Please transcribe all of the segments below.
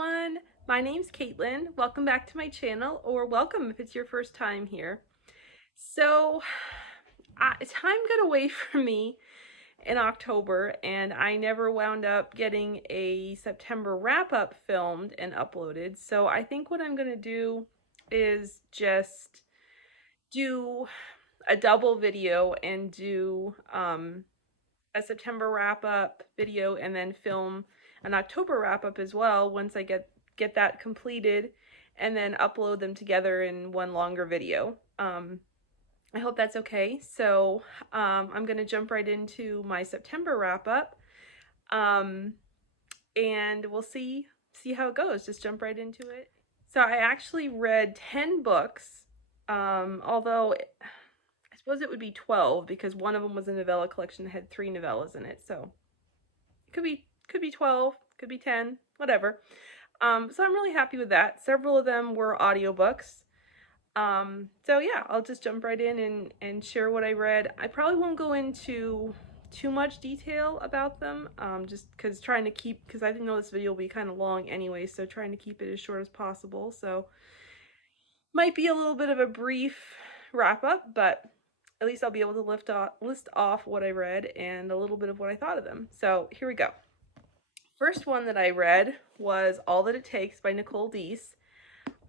everyone, my name's Caitlyn. Welcome back to my channel, or welcome if it's your first time here. So, time got away from me in October, and I never wound up getting a September wrap-up filmed and uploaded. So I think what I'm gonna do is just do a double video and do a September wrap-up video and then film an October wrap-up as well once I get that completed, and then upload them together in one longer video. I hope that's okay. So I'm gonna jump right into my September wrap-up, and we'll see how it goes. Just jump right into it. So I actually read 10 books, although I suppose it would be 12 because one of them was a novella collection that had 3 novellas in it. So it could be 12, could be 10, whatever. So I'm really happy with that. Several of them were audiobooks. So yeah, I'll just jump right in and share what I read. I probably won't go into too much detail about them, just because I know this video will be kind of long anyway, so trying to keep it as short as possible. So might be a little bit of a brief wrap up, but at least I'll be able to list off what I read and a little bit of what I thought of them. So here we go. First one that I read was All That It Takes by Nicole Deese.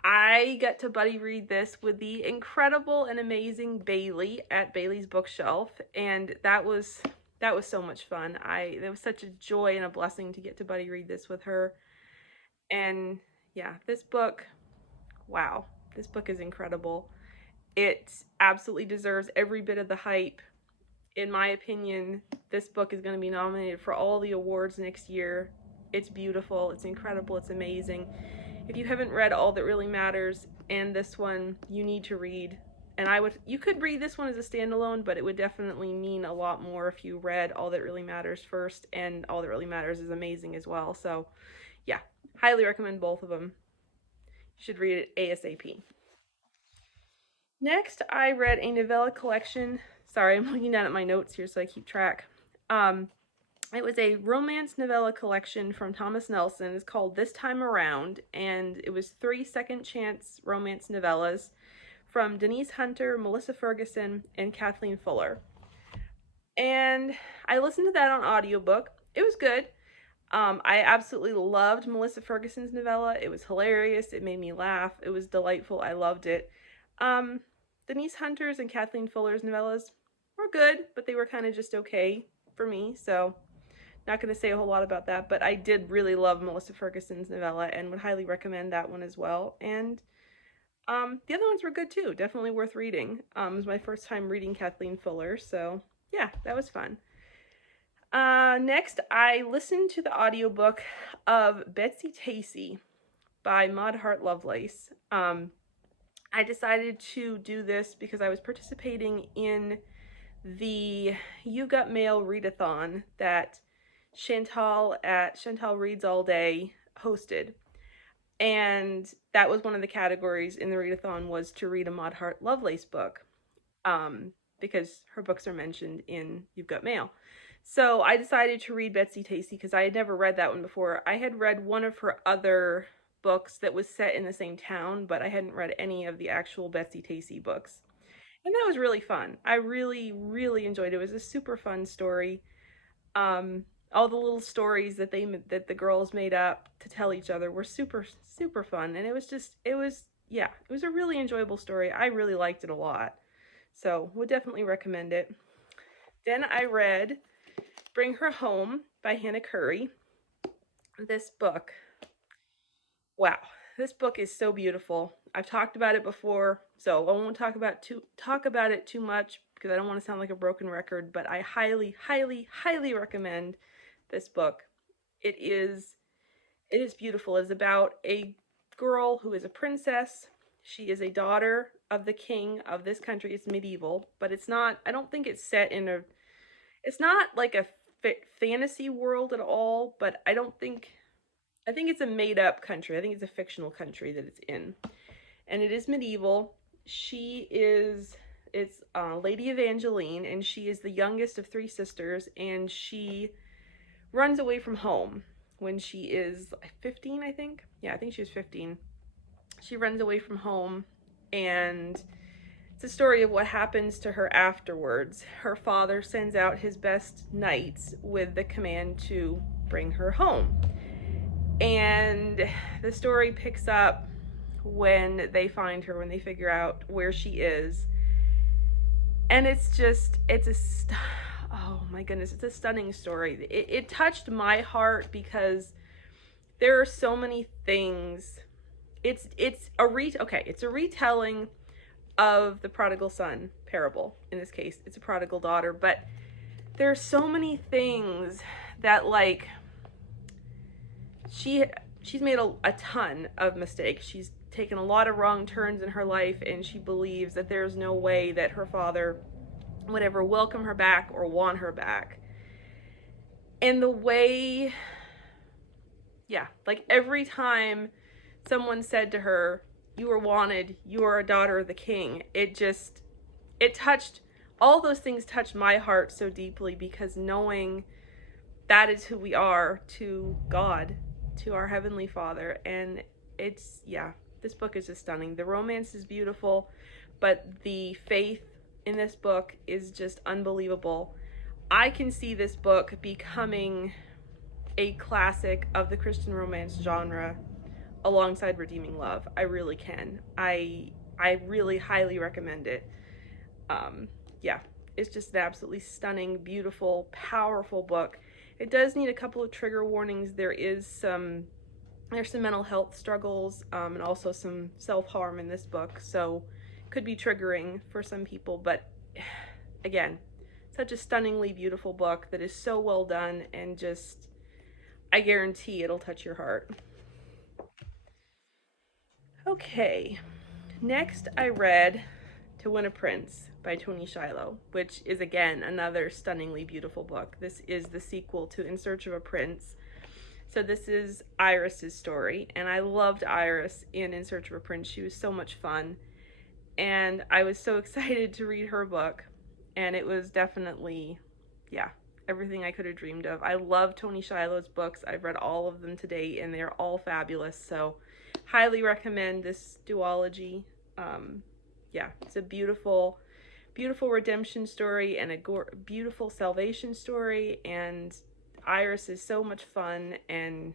I got to buddy read this with the incredible and amazing Bailey at Bailey's Bookshelf, and that was so much fun. It was such a joy and a blessing to get to buddy read this with her. And yeah, this book, wow, this book is incredible. It absolutely deserves every bit of the hype. In my opinion, this book is going to be nominated for all the awards next year. It's beautiful, it's incredible, it's amazing. If you haven't read All That Really Matters and this one, you need to read. And you could read this one as a standalone, but it would definitely mean a lot more if you read All That Really Matters first, and All That Really Matters is amazing as well. So yeah, highly recommend both of them. You should read it ASAP. Next, I read a novella collection. Sorry, I'm looking down at my notes here so I keep track. It was a romance novella collection from Thomas Nelson. It's called This Time Around, and it was 3 second chance romance novellas from Denise Hunter, Melissa Ferguson, and Kathleen Fuller. And I listened to that on audiobook. It was good. I absolutely loved Melissa Ferguson's novella. It was hilarious. It made me laugh. It was delightful. I loved it. Denise Hunter's and Kathleen Fuller's novellas were good, but they were kind of just okay for me, so not going to say a whole lot about that. But I did really love Melissa Ferguson's novella and would highly recommend that one as well. And the other ones were good too, definitely worth reading. It was my first time reading Kathleen Fuller, so yeah, that was fun. Next, I listened to the audiobook of Betsy-Tacy by Hart Lovelace. I decided to do this because I was participating in the You Got Mail readathon that Chantal at Chantal Reads All Day hosted. And that was one of the categories in the readathon, was to read a Hart Lovelace book, because her books are mentioned in You've Got Mail. So I decided to read Betsy-Tacy because I had never read that one before. I had read one of her other books that was set in the same town, but I hadn't read any of the actual Betsy-Tacy books. And that was really fun. I really, really enjoyed it. It was a super fun story. All the little stories that the girls made up to tell each other were super, super fun. And it was a really enjoyable story. I really liked it a lot. So would definitely recommend it. Then I read Bring Her Home by Hannah Currie. This book, wow, this book is so beautiful. I've talked about it before, so I won't talk about it too much because I don't want to sound like a broken record, but I highly, highly, highly recommend this book. It is beautiful. It is about a girl who is a princess. She is a daughter of the king of this country. It's medieval, but it's not, I don't think it's set in it's not like a fantasy world at all, but I think it's a made-up country. I think it's a fictional country that it's in. And it is medieval. It's Lady Evangeline, and she is the youngest of 3 sisters, and she runs away from home when she is 15, I think. Yeah, I think she was 15. She runs away from home, and it's a story of what happens to her afterwards. Her father sends out his best knights with the command to bring her home. And the story picks up when they find her, when they figure out where she is. And it's oh my goodness, it's a stunning story. It touched my heart because there are so many things. It's a retelling of the prodigal son parable. In this case, it's a prodigal daughter, but there are so many things that, like, she's made a ton of mistakes. She's taken a lot of wrong turns in her life, and she believes that there's no way that her father would ever welcome her back or want her back. And the way, like every time someone said to her, "You are wanted, you are a daughter of the king," it touched, all those things touched my heart so deeply, because knowing that is who we are to God, to our Heavenly Father. And this book is just stunning. The romance is beautiful, but the faith in this book is just unbelievable. I can see this book becoming a classic of the Christian romance genre alongside Redeeming Love. I really can. I really highly recommend it. It's just an absolutely stunning, beautiful, powerful book. It does need a couple of trigger warnings. There's some mental health struggles, and also some self-harm in this book, so it could be triggering for some people. But again, such a stunningly beautiful book that is so well done, and just, I guarantee it'll touch your heart. Okay, next I read To Win a Prince by Toni Shiloh, which is again another stunningly beautiful book. This is the sequel to In Search of a Prince. So this is Iris's story, and I loved Iris in Search of a Prince. She was so much fun, and I was so excited to read her book, and it was definitely, everything I could have dreamed of. I love Toni Shiloh's books. I've read all of them to date, and they're all fabulous, so highly recommend this duology. It's a beautiful, beautiful redemption story and a beautiful salvation story, and Iris is so much fun, and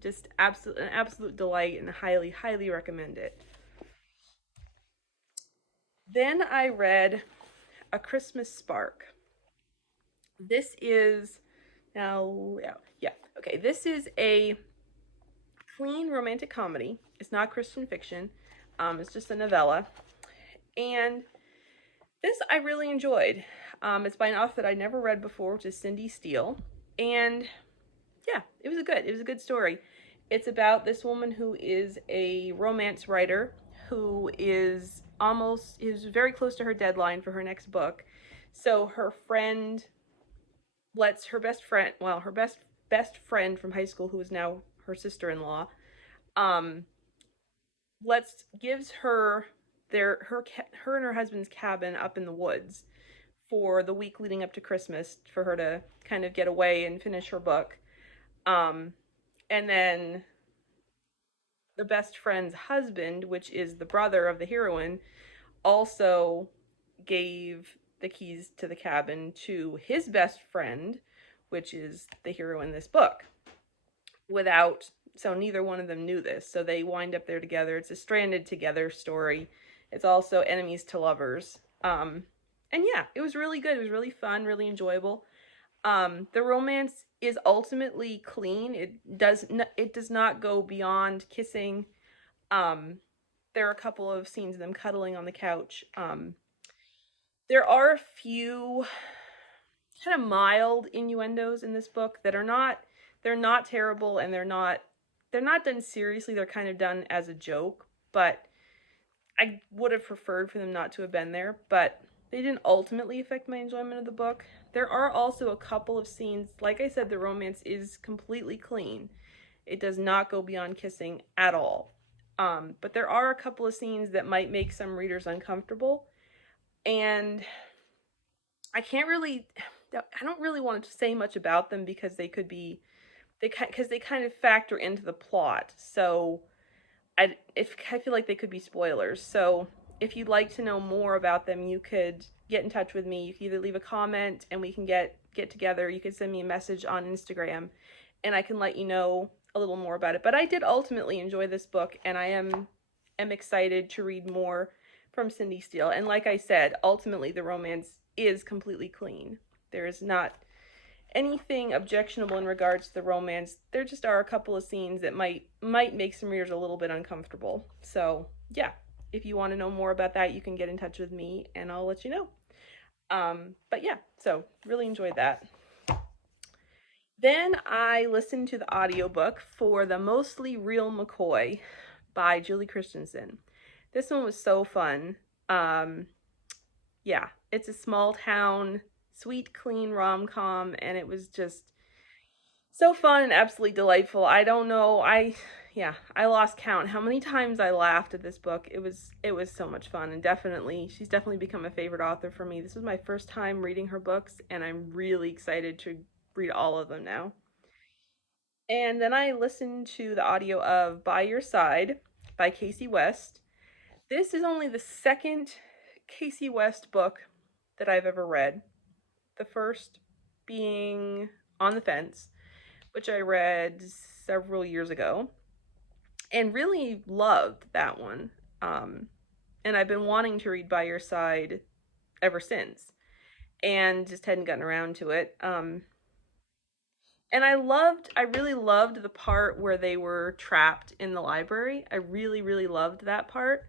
just an absolute delight, and highly, highly recommend it. Then I read A Christmas Spark. This is this is a clean romantic comedy. It's not Christian fiction. It's just a novella, and this I really enjoyed. It's by an author that I never read before, which is Cindy Steele. And it was a good story. It's about this woman who is a romance writer who is very close to her deadline for her next book. So her friend lets her best friend from high school, who is now her sister-in-law, gives her and her husband's cabin up in the woods for the week leading up to Christmas, for her to kind of get away and finish her book. And then the best friend's husband, which is the brother of the heroine, also gave the keys to the cabin to his best friend, which is the hero in this book, so neither one of them knew this. So they wind up there together. It's a stranded together story. It's also enemies to lovers. And it was really good. It was really fun, really enjoyable. The romance is ultimately clean. It does not go beyond kissing. There are a couple of scenes of them cuddling on the couch. There are a few kind of mild innuendos in this book that they're not terrible, and they're not done seriously. They're kind of done as a joke, but I would have preferred for them not to have been there, but they didn't ultimately affect my enjoyment of the book. There are also a couple of scenes, like I said, the romance is completely clean. It does not go beyond kissing at all. But there are a couple of scenes that might make some readers uncomfortable, and I don't really want to say much about them because they could be because they kind of factor into the plot. So I feel like they could be spoilers. So if you'd like to know more about them, you could get in touch with me. You can either leave a comment and we can get together. You could send me a message on Instagram and I can let you know a little more about it. But I did ultimately enjoy this book, and I am excited to read more from Cindy Steele. And like I said, ultimately the romance is completely clean. There is not anything objectionable in regards to the romance. There just are a couple of scenes that might make some readers a little bit uncomfortable. So yeah, if you want to know more about that, you can get in touch with me and I'll let you know. But yeah, so really enjoyed that. Then I listened to the audiobook for The Mostly Real McCoy by Julie Christianson. This one was so fun. Yeah, it's a small town, sweet, clean rom-com, and it was just so fun and absolutely delightful. I don't know, I lost count how many times I laughed at this book. It was so much fun, and she's definitely become a favorite author for me. This was my first time reading her books, and I'm really excited to read all of them now. And then I listened to the audio of By Your Side by Kasie West. This is only the second Kasie West book that I've ever read. The first being On the Fence, which I read several years ago and really loved that one. And I've been wanting to read By Your Side ever since and just hadn't gotten around to it. And I really loved the part where they were trapped in the library. I really, really loved that part.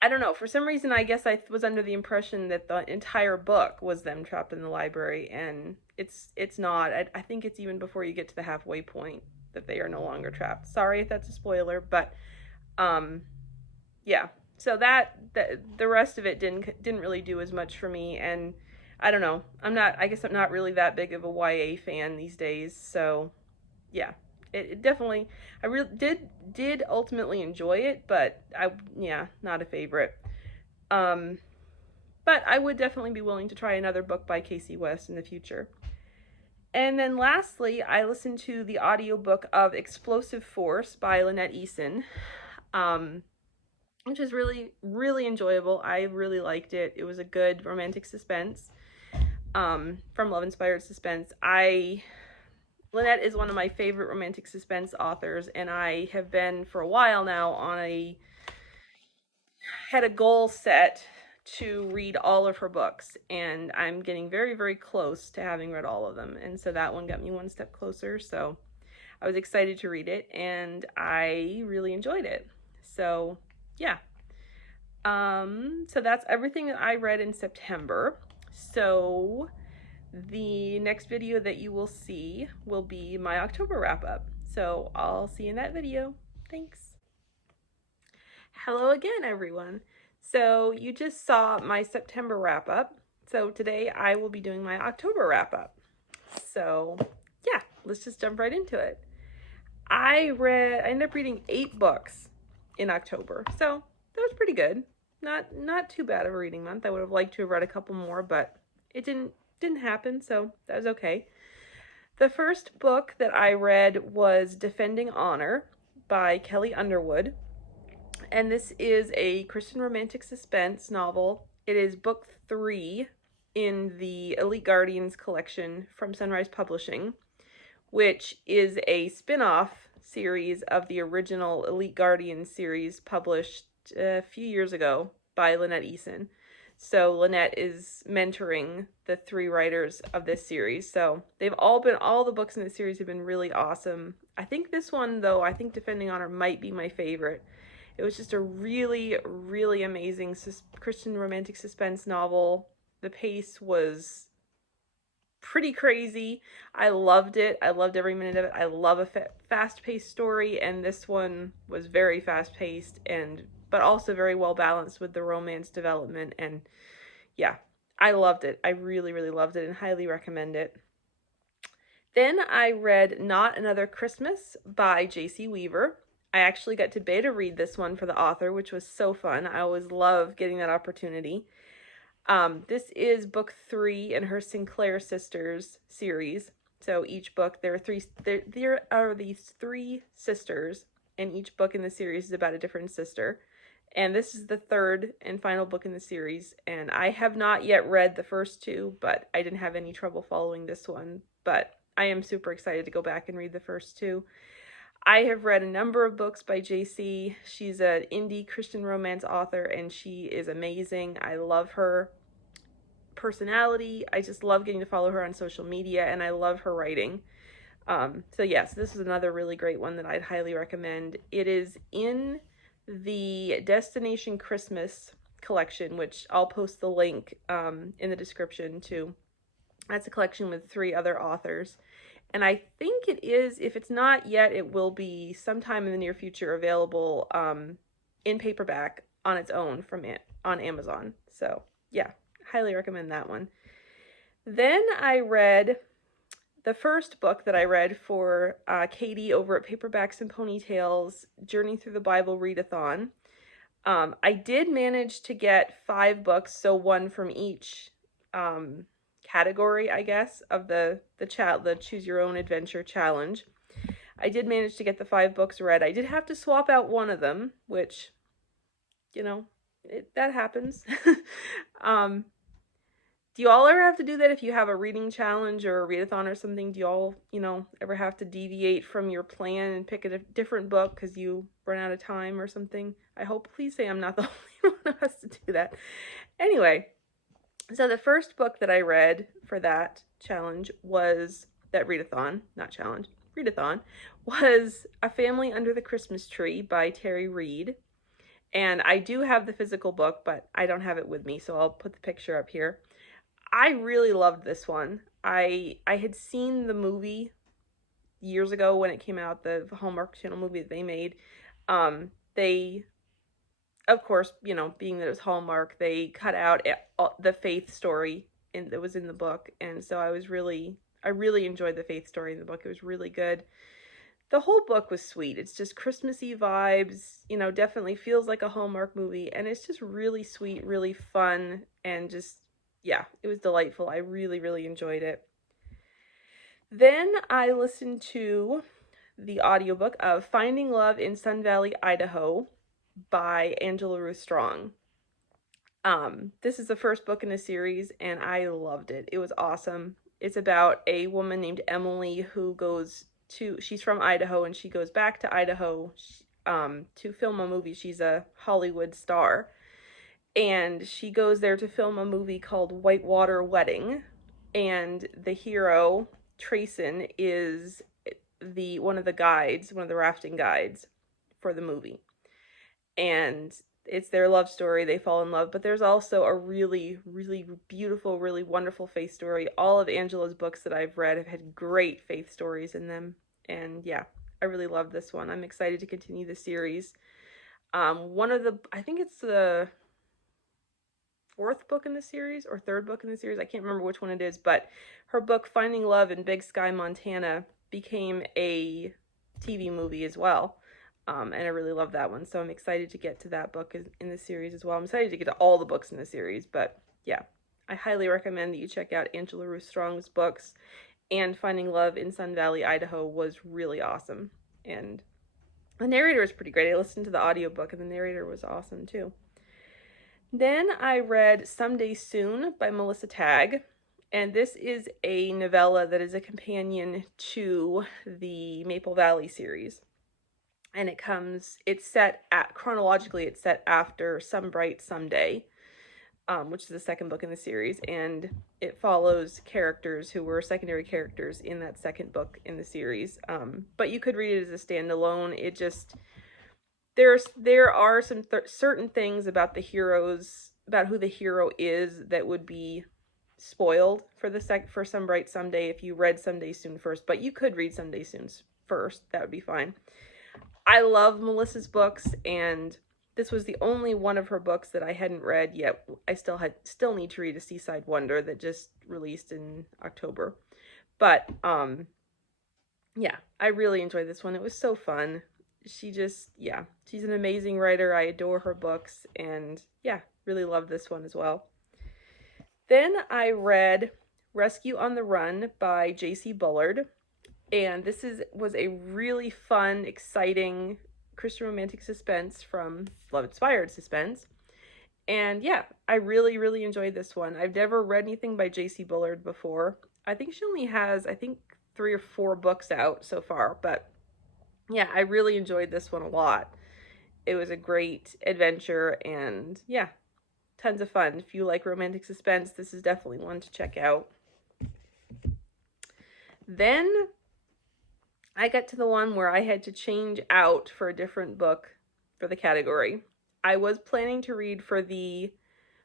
I don't know, for some reason I guess I was under the impression that the entire book was them trapped in the library, and it's not. I think it's even before you get to the halfway point that they are no longer trapped. Sorry if that's a spoiler, but yeah. So that the rest of it didn't really do as much for me, and I don't know. I guess I'm not really that big of a YA fan these days, so yeah. It definitely, I really did ultimately enjoy it, but not a favorite. But I would definitely be willing to try another book by Kasie West in the future. And then lastly, I listened to the audiobook of Explosive Force by Lynette Eason, which is really, really enjoyable. I really liked it. It was a good romantic suspense, from Love Inspired Suspense. Lynette is one of my favorite romantic suspense authors, and I have been for a while now had a goal set to read all of her books, and I'm getting very, very close to having read all of them, and so that one got me one step closer. So I was excited to read it, and I really enjoyed it. So yeah. So that's everything that I read in September. So the next video that you will see will be my October wrap-up. So I'll see you in that video. Thanks. Hello again, everyone. So you just saw my September wrap-up. So today I will be doing my October wrap-up. So yeah, let's just jump right into it. I ended up reading 8 books in October. So that was pretty good. Not too bad of a reading month. I would have liked to have read a couple more, but it didn't happen, so that was okay. The first book that I read was Defending Honor by Kelly Underwood, and this is a Christian romantic suspense novel. It is book 3 in the Elite Guardians collection from Sunrise Publishing, which is a spin-off series of the original Elite Guardians series published a few years ago by Lynette Eason. So Lynette is mentoring the 3 writers of this series. So all the books in the series have been really awesome. I think this one, though, Defending Honor might be my favorite. It was just a really, really amazing Christian romantic suspense novel. The pace was pretty crazy. I loved it. I loved every minute of it. I love a fast-paced story, and this one was very fast-paced but also very well balanced with the romance development, and yeah, I loved it. I really, really loved it and highly recommend it. Then I read Not Another Christmas by J.C. Weaver. I actually got to beta read this one for the author, which was so fun. I always love getting that opportunity. This is book 3 in her Sinclair Sisters series, So each book, there are these 3 sisters, and each book in the series is about a different sister. And this is the 3rd and final book in the series, and I have not yet read the first 2, but I didn't have any trouble following this one. But I am super excited to go back and read the first 2. I have read a number of books by JC. She's an indie Christian romance author, and she is amazing. I love her personality. I just love getting to follow her on social media, and I love her writing. So yes, this is another really great one that I'd highly recommend. It is in the Destination Christmas collection, which I'll post the link in the description too. That's a collection with 3 other authors. And I think it is, if it's not yet, it will be sometime in the near future available in paperback on its own on Amazon. So yeah, highly recommend that one. Then I read the first book that I read for Katie over at Paperbacks and Ponytails, Journey Through the Bible Readathon. I did manage to get 5 books, so 1 from each category, I guess, of the Choose Your Own Adventure challenge. I did manage to get the 5 books read. I did have to swap out one of them, which, you know, that happens. Do you all ever have to do that if you have a reading challenge or a readathon or something? Do you all, ever have to deviate from your plan and pick a different book because you run out of time or something? I hope, please say I'm not the only one who has to do that. Anyway, so the first book that I read for that challenge was, that readathon, not challenge, readathon, was A Family Under the Christmas Tree by Terry Reid. And I do have the physical book, but I don't have it with me, so I'll put the picture up here. I really loved this one. I had seen the movie years ago when it came out, the Hallmark Channel movie that they made. They, of course, being that it was Hallmark, they cut out the faith story that was in the book, and so I really enjoyed the faith story in the book. It was really good. The whole book was sweet. It's just Christmassy vibes, definitely feels like a Hallmark movie, and it's just really sweet, really fun, and just, yeah, it was delightful. I really enjoyed it. Then I listened to the audiobook of Finding Love in Sun Valley, Idaho by Angela Ruth Strong. This is the first book in the series, and I loved it. It was awesome. It's about a woman named Emily who she's from Idaho, and she goes back to Idaho to film a movie. She's a Hollywood star. And she goes there to film a movie called Whitewater Wedding, and the hero, Trayson, is one of the rafting guides for the movie. And it's their love story. They fall in love, but there's also a really beautiful, really wonderful faith story. All of Angela's books that I've read have had great faith stories in them, and yeah, I really love this one. I'm excited to continue the series. I think it's the 4th book in the series or 3rd book in the series. I can't remember which one it is, but her book Finding Love in Big Sky, Montana became a TV movie as well. And I really love that one. So I'm excited to get to that book in the series as well. I'm excited to get to all the books in the series, but yeah, I highly recommend that you check out Angela Ruth Strong's books, and Finding Love in Sun Valley, Idaho was really awesome. And the narrator is pretty great. I listened to the audiobook, and the narrator was awesome too. Then I read Someday Soon by Melissa Tagg, and this is a novella that is a companion to the Maple Valley series. And chronologically, it's set after Some Bright Someday, which is the 2nd book in the series, and it follows characters who were secondary characters in that 2nd book in the series. But you could read it as a standalone. It just... There are some certain things about about who the hero is that would be spoiled for Some Bright Someday if you read Someday Soon first, but you could read Someday Soon first. That would be fine. I love Melissa's books, and this was the only one of her books that I hadn't read yet. I still need to read A Seaside Wonder that just released in October. But yeah, I really enjoyed this one. It was so fun. She's an amazing writer. I adore her books, and yeah, really love this one as well. Then I read Rescue on the Run by J.C. Bullard. And this was a really fun, exciting Christian romantic suspense from love-inspired suspense. And yeah, I really, really enjoyed this one. I've never read anything by J.C. Bullard before. I think she only has, 3 or 4 books out so far. But yeah, I really enjoyed this one a lot. It was a great adventure and yeah, tons of fun. If you like romantic suspense, this is definitely one to check out. Then I got to the one where I had to change out for a different book for the category. I was planning to read for the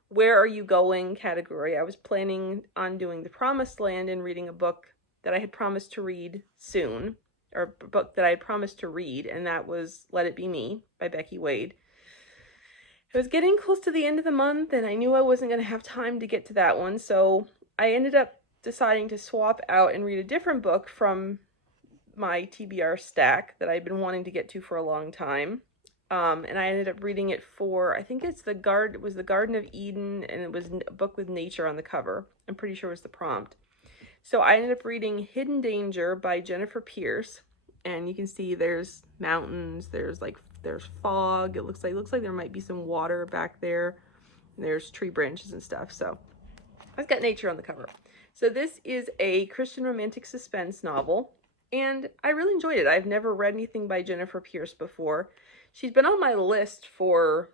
Where Are You Going category. I was planning on doing The Promised Land and reading a book that I had promised to read soon, or a book that I had promised to read, and that was Let It Be Me by Becky Wade. It was getting close to the end of the month, and I knew I wasn't going to have time to get to that one, so I ended up deciding to swap out and read a different book from my TBR stack that I'd been wanting to get to for a long time. And I ended up reading it for, I think it was the Garden of Eden, and it was a book with nature on the cover. I'm pretty sure it was the prompt. So I ended up reading Hidden Danger by Jennifer Pierce, and you can see there's mountains, there's fog, it looks like there might be some water back there, and there's tree branches and stuff, so it's got nature on the cover. So this is a Christian romantic suspense novel, and I really enjoyed it. I've never read anything by Jennifer Pierce before. She's been on my list for,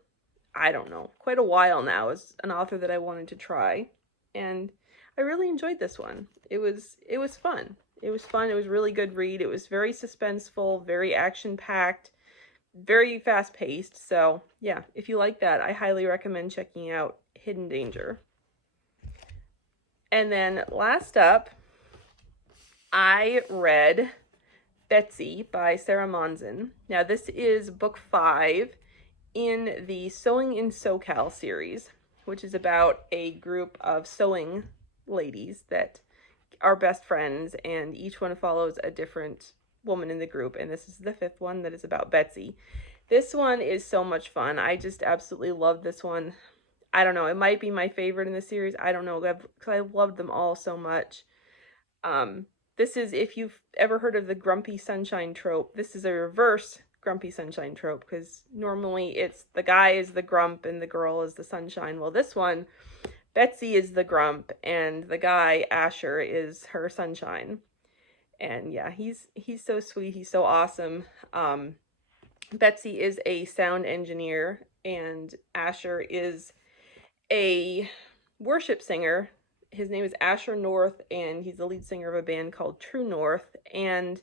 I don't know, quite a while now as an author that I wanted to try, and I really enjoyed this one. It was fun. It was fun. It was a really good read. It was very suspenseful, very action-packed, very fast-paced. So, yeah, if you like that, I highly recommend checking out Hidden Danger. And then last up, I read Betsy by Sarah Monzon. Now, this is book 5 in the Sewing in SoCal series, which is about a group of sewing ladies that are best friends, and each one follows a different woman in the group, and this is the 5th one that is about Betsy. This one is so much fun. I just absolutely love this one. I don't know, it might be my favorite in the series. I don't know, because I loved them all so much. This is, if you've ever heard of the grumpy sunshine trope, this is a reverse grumpy sunshine trope, because normally it's the guy is the grump and the girl is the sunshine. Well, this one, Betsy is the grump and the guy, Asher, is her sunshine. And yeah, he's so sweet. He's so awesome. Betsy is a sound engineer and Asher is a worship singer. His name is Asher North, and he's the lead singer of a band called True North, and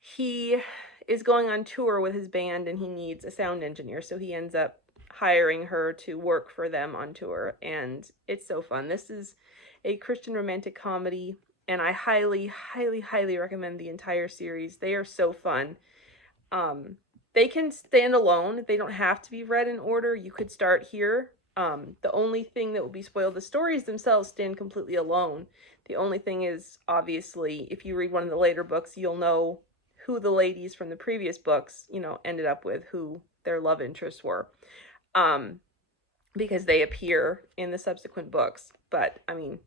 he is going on tour with his band and he needs a sound engineer, so he ends up hiring her to work for them on tour, and it's so fun. This is a Christian romantic comedy, and I highly, highly, highly recommend the entire series. They are so fun. They can stand alone. They don't have to be read in order. You could start here. The only thing that will be spoiled, the stories themselves stand completely alone. The only thing is, obviously, if you read one of the later books, you'll know who the ladies from the previous books, ended up with, who their love interests were. Because they appear in the subsequent books. But, I mean,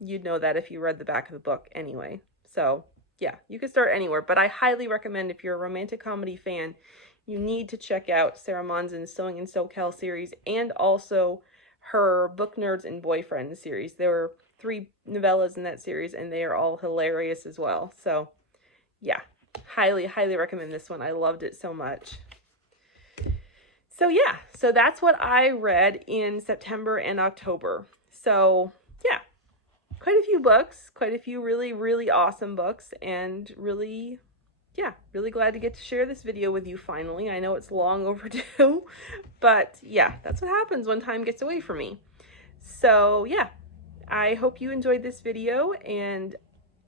you'd know that if you read the back of the book anyway. So, yeah, you could start anywhere. But I highly recommend, if you're a romantic comedy fan, you need to check out Sarah Monzon's Sewing in SoCal series, and also her Book Nerds and Boyfriends series. There were 3 novellas in that series, and they are all hilarious as well. So, yeah, highly, highly recommend this one. I loved it so much. So, yeah, so that's what I read in September and October. So, yeah, quite a few books, quite a few really, really awesome books, and really glad to get to share this video with you finally. I know it's long overdue, but yeah, that's what happens when time gets away from me. So yeah, I hope you enjoyed this video, and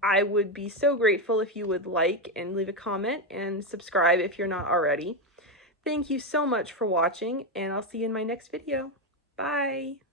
I would be so grateful if you would like and leave a comment and subscribe if you're not already. Thank you so much for watching, and I'll see you in my next video. Bye!